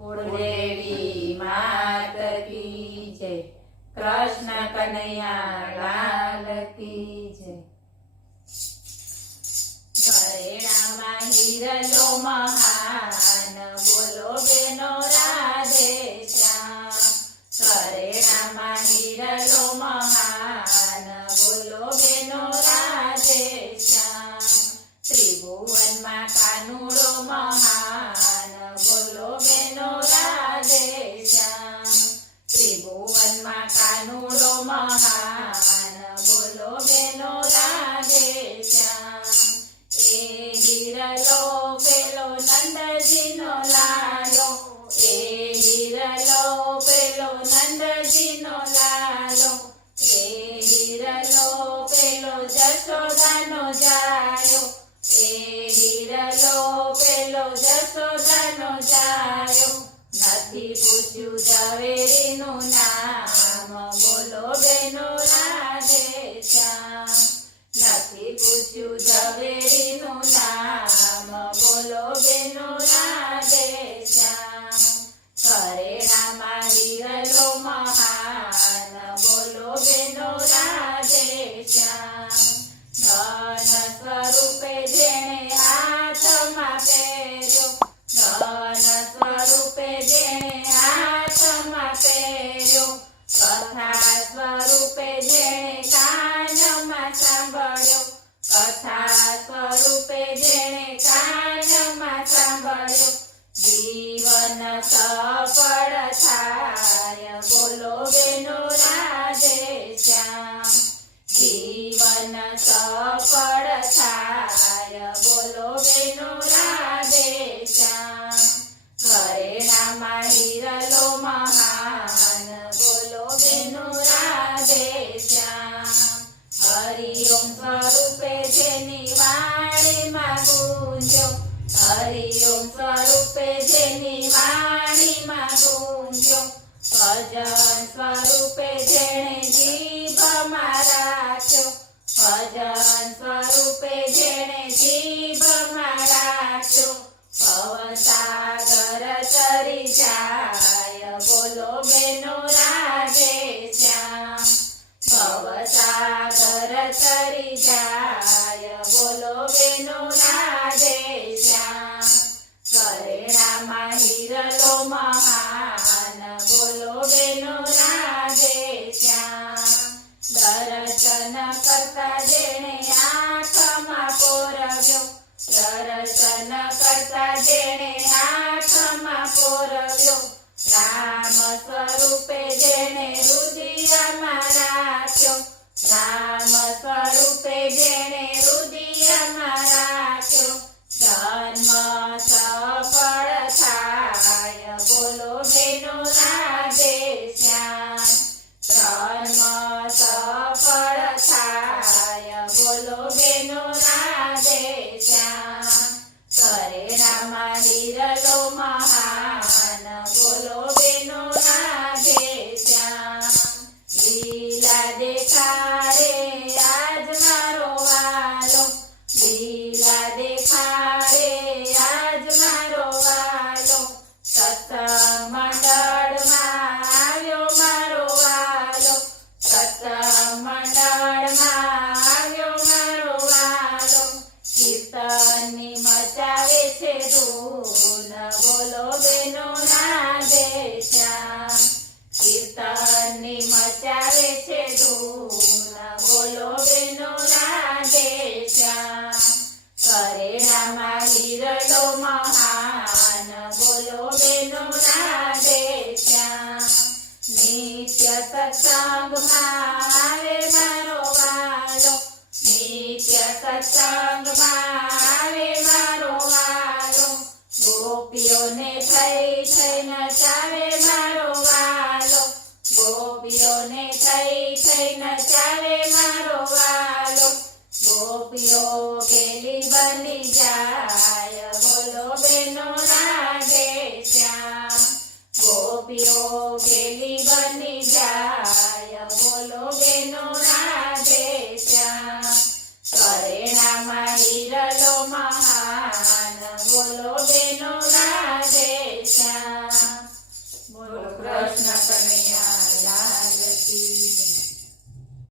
કુળદેવી માત કી જય, કૃષ્ણ કનૈયા લાલ કી જય। ઘરેણામાં હિરલો મહાન, બોલો બેનો રાધે શ્યામ। ઘરેણામાં હિરલો મહાન, બોલો બેનો રાધે શ્યામ। ત્રિભુવનમાં કાનુડો મહાન, બોલો બેનો રાધે શ્યામ। ત્રિભુવનમાં કાનુડો મહાન, બોલો બેનો રાધે શ્યામ। એ હિરલો પેલો નંદજીનો લાલો, એ હિરલો પેલો નંદજીનો લાલો, એ હિરલો પેલો જશોદાનો જાયો, એ હિરલો પેલો જશોદાનો જાયો। નથી પૂછ્યું ઝવેરીનું નામ, બોલો બેનો રાધે શ્યામ। નથી પૂછ્યું ઝવેરીનું નામ, બોલો બેનો રાધે શ્યામ। ઘરેણામાં હિરલો મહાન, બોલો બેનો રાધે શ્યામ। ધન સ્વરૂપે જેણે હાથમાં પહેર્યો, ધન સ્વરૂપે જેણે હાથમાં પહેર્યો, કથા સ્વરૂપે જેણે કાનમાં સાંભળ્યો, કથા સ્વરૂપે જેણે કાનમાં સાંભળ્યો, જીવન સફળ થાય, બોલો બેનો રાધે શ્યામ। જીવન સફળ થાય, બોલો બેનો રાધે શ્યામ। ઘરેણામાં હિરલો મહાન, બોલો બેનો રાધે શ્યામ। હરિઓમ સ્વરૂપે જેની વાણીમાં ગુંજ્યો, હરિઓમ સ્વરૂપે જેની વાણીમાં ગુંજ્યો, ભજન સ્વરૂપે જેણે જીભમાં રાખ્યો, ભજન સ્વરૂપે જેણે જીભમાં રાખ્યો, ભવસાગર તરી જાય, બોલો બેનો રાધે શ્યામ। ભવસાગર તરી જાય, બોલો બેનો રાધે શ્યામ। ઘરેણામાં હિરલો મહાન, બોલો બેનો રાધે શ્યામ। દર્શન કરતા જેણે આંખમાં પોરવ્યો, દર્શન કરતા જેણે આંખમાં પોરવ્યો, રામ સ્વરૂપે જેણે હૃદયમાં રાખ્યો, રામ સ્વરૂપે જેણે હૃદયમાં રાખ્યો, જન્મ સફળ થાય, બોલો બેનો રાધે શ્યામ। જન્મ સફળ થાય, બોલો બેનો રાધે શ્યામ। ઘરેણામાં હિરલો મહાન, બોલો બેનો રાધે શ્યામ। લીલા દેખાડે આજ મારો વાલો, લીલા દેખાડે આજ મારો વાલો, સત્સંગ મંડળમાં આવ્યો મારો વાલો, સત્સંગ મંડળમાં આવ્યો મારો વાલો। કીર્તનની મચાવે છે ધૂન, બોલો બેનો રાધે શ્યામ। કીર્તનની મચાવે છે ધૂન, બોલો બેનો રાધે શ્યામ। ઘરેણામાં હિરલો મહાન, બોલો બેનો રાધે શ્યામ। નિત્ય સત્સંગમાં આવે મારો વાલો, નિત્ય સત્સંગમાં આવે મારો વાલો, ગોપીઓને થઈ થઈ નચાવે મારો વાલો, ગોપીઓને થઈ થઈ નચાવે મારો વાલો, ગોપીઓ ગેલી બની જાય।